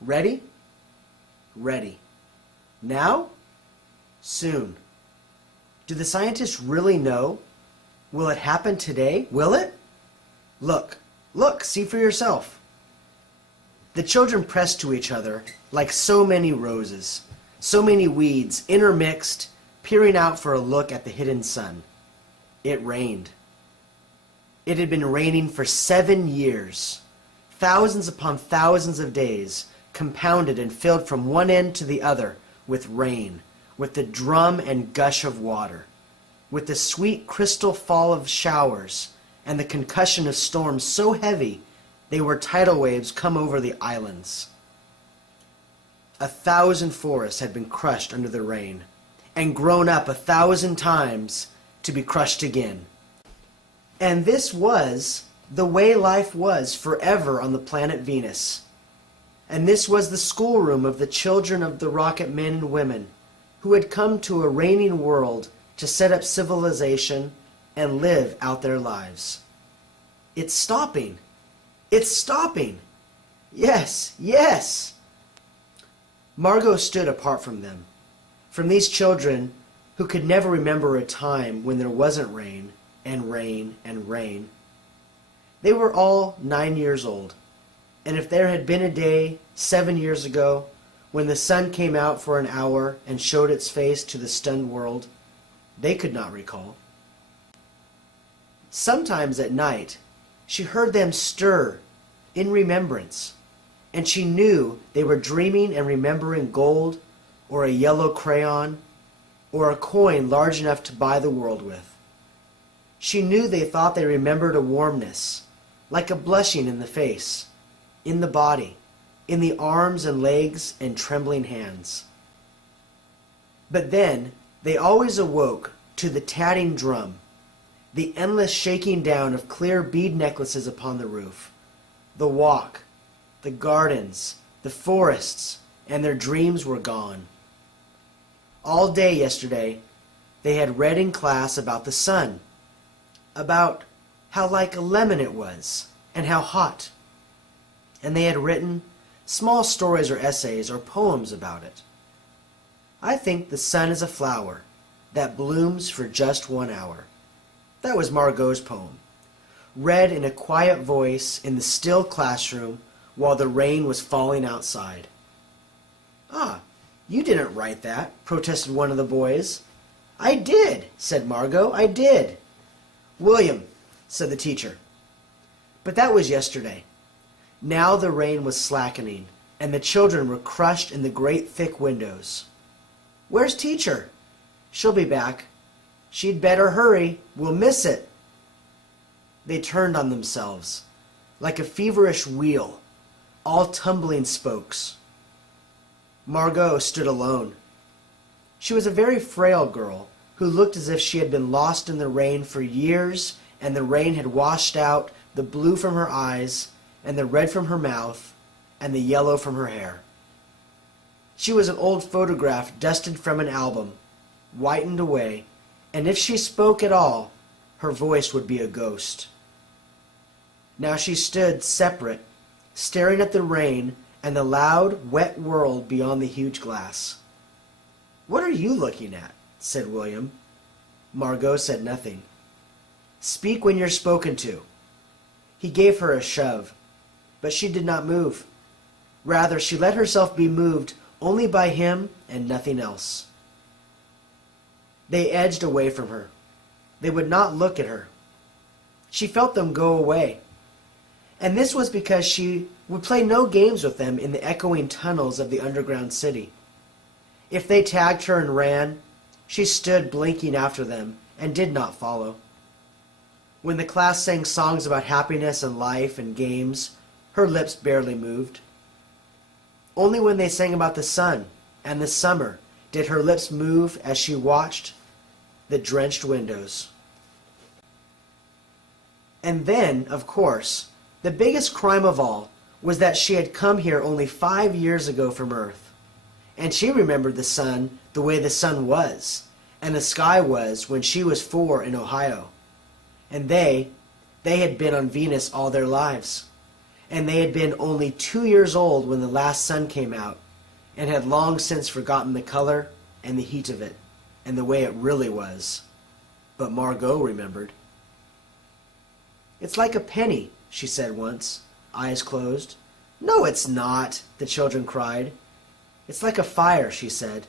Ready? Ready. Now? Soon. Do the scientists really know? Will it happen today? Will it? Look, look, see for yourself. The children pressed to each other like so many roses, so many weeds intermixed, peering out for a look at the hidden sun. It rained. It had been raining for 7 years, thousands upon thousands of days, compounded and filled from one end to the other with rain, with the drum and gush of water, with the sweet crystal fall of showers, and the concussion of storms so heavy they were tidal waves come over the islands. 1,000 forests had been crushed under the rain, and grown up 1,000 times to be crushed again. And this was the way life was forever on the planet Venus. And this was the schoolroom of the children of the rocket men and women who had come to a raining world to set up civilization and live out their lives. It's stopping. It's stopping. Yes, yes. Margot stood apart from them, from these children who could never remember a time when there wasn't rain and rain and rain. They were all 9 years old, and if there had been a day 7 years ago when the sun came out for an hour and showed its face to the stunned world, they could not recall. Sometimes at night, she heard them stir in remembrance, and she knew they were dreaming and remembering gold or a yellow crayon or a coin large enough to buy the world with. She knew they thought they remembered a warmness, like a blushing in the face, in the body, in the arms and legs and trembling hands. But then they always awoke to the tatting drum, the endless shaking down of clear bead necklaces upon the roof, the walk, the gardens, the forests, and their dreams were gone. All day yesterday, they had read in class about the sun, about how like a lemon it was, and how hot. And they had written small stories or essays or poems about it. I think the sun is a flower that blooms for just 1 hour. That was Margot's poem, read in a quiet voice in the still classroom while the rain was falling outside. Ah, you didn't write that, protested one of the boys. I did, said Margot, I did. William, said the teacher. But that was yesterday. Now the rain was slackening, and the children were crushed in the great thick windows. Where's teacher? She'll be back. She'd better hurry. We'll miss it. They turned on themselves, like a feverish wheel, all tumbling spokes. Margot stood alone. She was a very frail girl who looked as if she had been lost in the rain for years, and the rain had washed out the blue from her eyes, and the red from her mouth, and the yellow from her hair. She was an old photograph dusted from an album, whitened away, and if she spoke at all, her voice would be a ghost. Now she stood separate, staring at the rain and the loud, wet world beyond the huge glass. "What are you looking at?" said William. Margot said nothing. "Speak when you're spoken to." He gave her a shove, but she did not move. Rather, she let herself be moved only by him and nothing else. They edged away from her. They would not look at her. She felt them go away. And this was because she would play no games with them in the echoing tunnels of the underground city. If they tagged her and ran, she stood blinking after them and did not follow. When the class sang songs about happiness and life and games, her lips barely moved. Only when they sang about the sun and the summer did her lips move as she watched the drenched windows. And then, of course, the biggest crime of all was that she had come here only 5 years ago from Earth. And she remembered the sun the way the sun was, and the sky was when she was 4 in Ohio. And they had been on Venus all their lives. and they had been only 2 years old when the last sun came out, and had long since forgotten the color and the heat of it, and the way it really was. But Margot remembered. "It's like a penny," she said once, eyes closed. "No, it's not," the children cried. "It's like a fire," she said,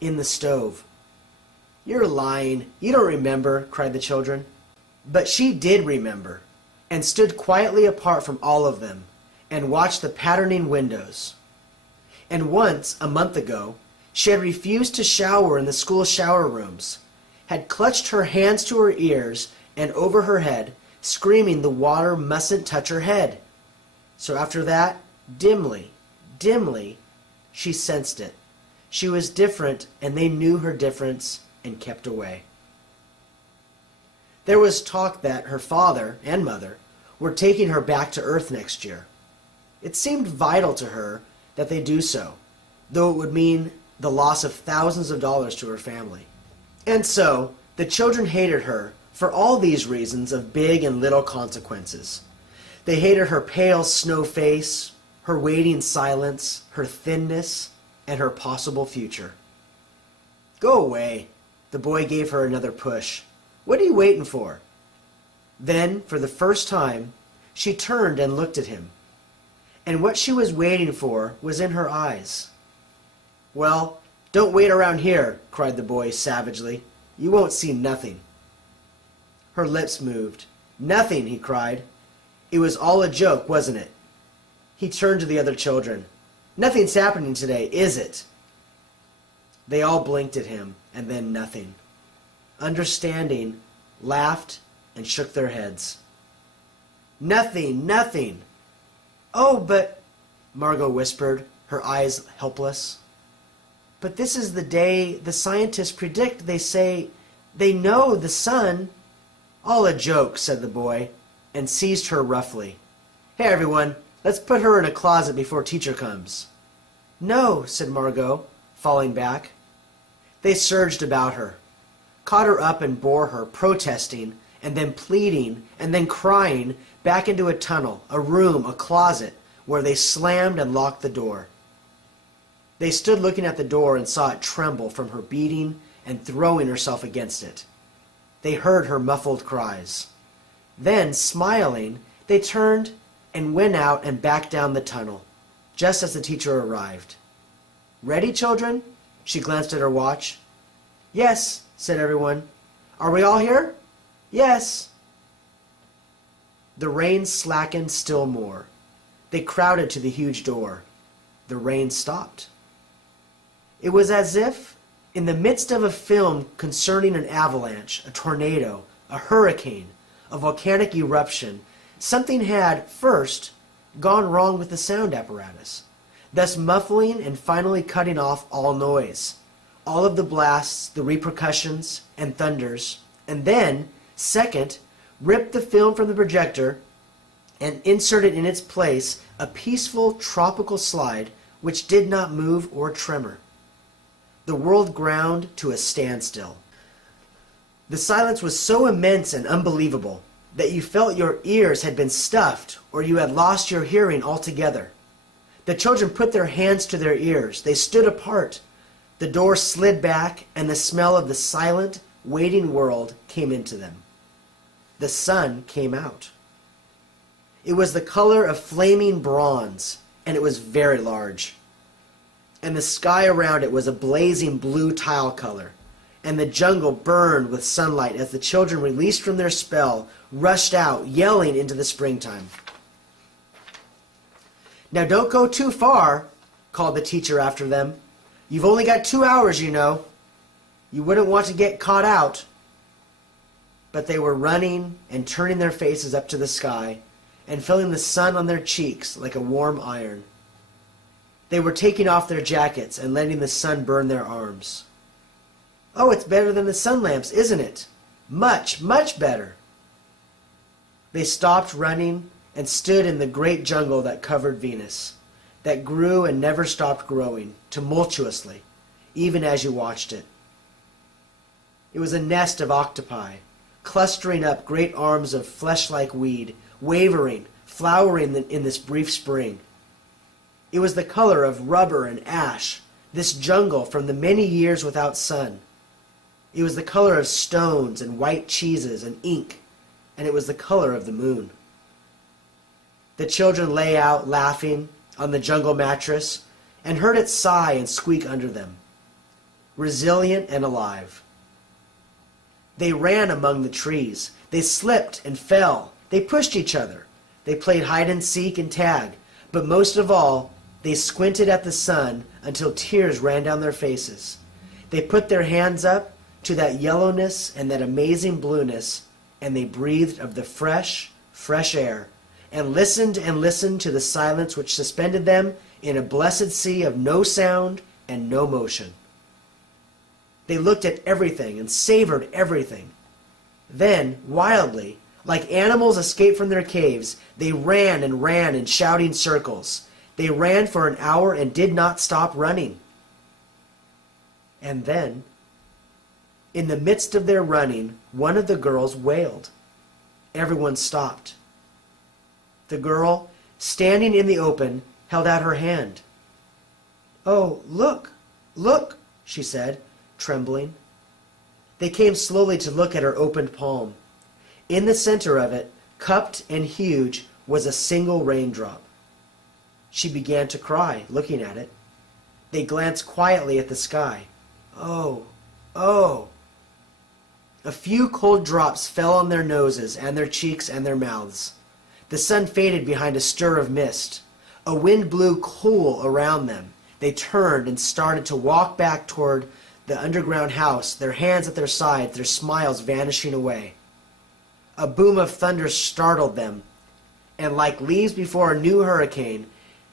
"in the stove." "You're lying. You don't remember," cried the children. But she did remember, and stood quietly apart from all of them, and watched the patterning windows. And once, a month ago, she had refused to shower in the school shower rooms, had clutched her hands to her ears and over her head, screaming the water mustn't touch her head. So after that, dimly, she sensed it. She was different, and they knew her difference and kept away. There was talk that her father and mother were taking her back to Earth next year. It seemed vital to her that they do so, though it would mean the loss of thousands of dollars to her family. And so, the children hated her for all these reasons of big and little consequences. They hated her pale snow face, her waiting silence, her thinness, and her possible future. "Go away." The boy gave her another push. "What are you waiting for?" Then, for the first time, she turned and looked at him. And what she was waiting for was in her eyes. "Well, don't wait around here," cried the boy savagely. "You won't see nothing." Her lips moved. "Nothing," he cried. "It was all a joke, wasn't it?" He turned to the other children. "Nothing's happening today, is it?" They all blinked at him, and then nothing. Understanding, laughed, and shook their heads. "Nothing, nothing." "Oh, but," Margot whispered, her eyes helpless. "But this is the day the scientists predict. They say they know the sun." "All a joke," said the boy, and seized her roughly. "Hey, everyone, let's put her in a closet before teacher comes." "No," said Margot, falling back. They surged about her, caught her up and bore her, protesting, and then pleading, and then crying, back into a tunnel, a room, a closet, where they slammed and locked the door. They stood looking at the door and saw it tremble from her beating and throwing herself against it. They heard her muffled cries. Then, smiling, they turned and went out and back down the tunnel, just as the teacher arrived. "Ready, children?" She glanced at her watch. "Yes," said everyone. "Are we all here?" "Yes." The rain slackened still more. They crowded to the huge door. The rain stopped. It was as if, in the midst of a film concerning an avalanche, a tornado, a hurricane, a volcanic eruption, something had, first, gone wrong with the sound apparatus, thus muffling and finally cutting off all noise, all of the blasts, the repercussions, and thunders, and then, second, ripped the film from the projector and inserted in its place a peaceful tropical slide which did not move or tremor. The world ground to a standstill. The silence was so immense and unbelievable that you felt your ears had been stuffed or you had lost your hearing altogether. The children put their hands to their ears. They stood apart. The door slid back, and the smell of the silent, waiting world came into them. The sun came out. It was the color of flaming bronze, and it was very large. And the sky around it was a blazing blue tile color, and the jungle burned with sunlight as the children, released from their spell, rushed out, yelling into the springtime. "Now don't go too far," called the teacher after them. "You've only got 2 hours, you know. You wouldn't want to get caught out." But they were running and turning their faces up to the sky and feeling the sun on their cheeks like a warm iron. They were taking off their jackets and letting the sun burn their arms. "Oh, it's better than the sun lamps, isn't it? Much, much better." They stopped running and stood in the great jungle that covered Venus, that grew and never stopped growing, tumultuously, even as you watched it. It was a nest of octopi, clustering up great arms of flesh-like weed, wavering, flowering in this brief spring. It was the color of rubber and ash, this jungle from the many years without sun. It was the color of stones and white cheeses and ink, and it was the color of the moon. The children lay out laughing on the jungle mattress and heard it sigh and squeak under them, resilient and alive. They ran among the trees. They slipped and fell. They pushed each other. They played hide and seek and tag, but most of all, they squinted at the sun until tears ran down their faces. They put their hands up to that yellowness and that amazing blueness, and they breathed of the fresh, fresh air, and listened to the silence which suspended them in a blessed sea of no sound and no motion. They looked at everything and savored everything. Then, wildly, like animals escaped from their caves, they ran in shouting circles. They ran for an hour and did not stop running. And then, in the midst of their running, one of the girls wailed. Everyone stopped. The girl, standing in the open, held out her hand. "Oh, look, look," she said, trembling. They came slowly to look at her opened palm. In the center of it, cupped and huge, was a single raindrop. She began to cry, looking at it. They glanced quietly at the sky. Oh, oh. A few cold drops fell on their noses and their cheeks and their mouths. The sun faded behind a stir of mist. A wind blew cool around them. They turned and started to walk back toward the underground house, their hands at their sides, their smiles vanishing away. A boom of thunder startled them, and like leaves before a new hurricane,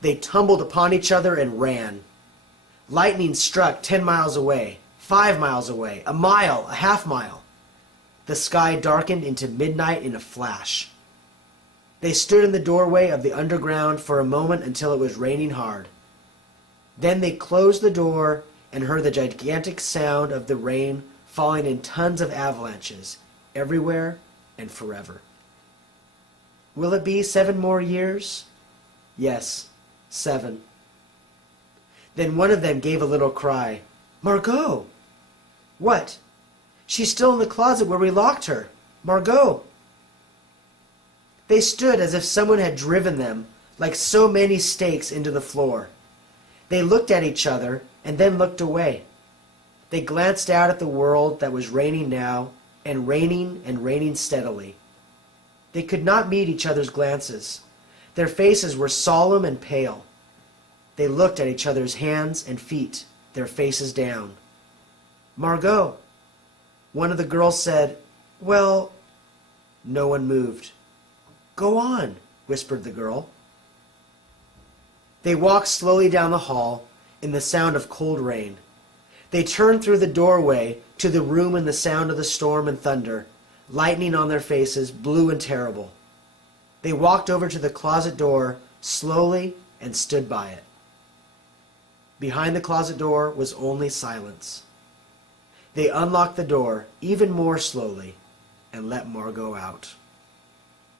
they tumbled upon each other and ran. Lightning struck 10 miles away, 5 miles away, a mile, a half mile. The sky darkened into midnight in a flash. They stood in the doorway of the underground for a moment until it was raining hard. Then they closed the door and heard the gigantic sound of the rain falling in tons of avalanches, everywhere and forever. Will it be 7 more years? Yes, 7. Then one of them gave a little cry. "Margot!" "What?" "She's still in the closet where we locked her. Margot!" They stood as if someone had driven them, like so many stakes, into the floor. They looked at each other and then looked away. They glanced out at the world that was raining now, and raining steadily. They could not meet each other's glances. Their faces were solemn and pale. They looked at each other's hands and feet, their faces down. "Margot!" One of the girls said, "Well..." No one moved. "Go on," whispered the girl. They walked slowly down the hall in the sound of cold rain. They turned through the doorway to the room in the sound of the storm and thunder, lightning on their faces, blue and terrible. They walked over to the closet door slowly and stood by it. Behind the closet door was only silence. They unlocked the door even more slowly and let Margot out.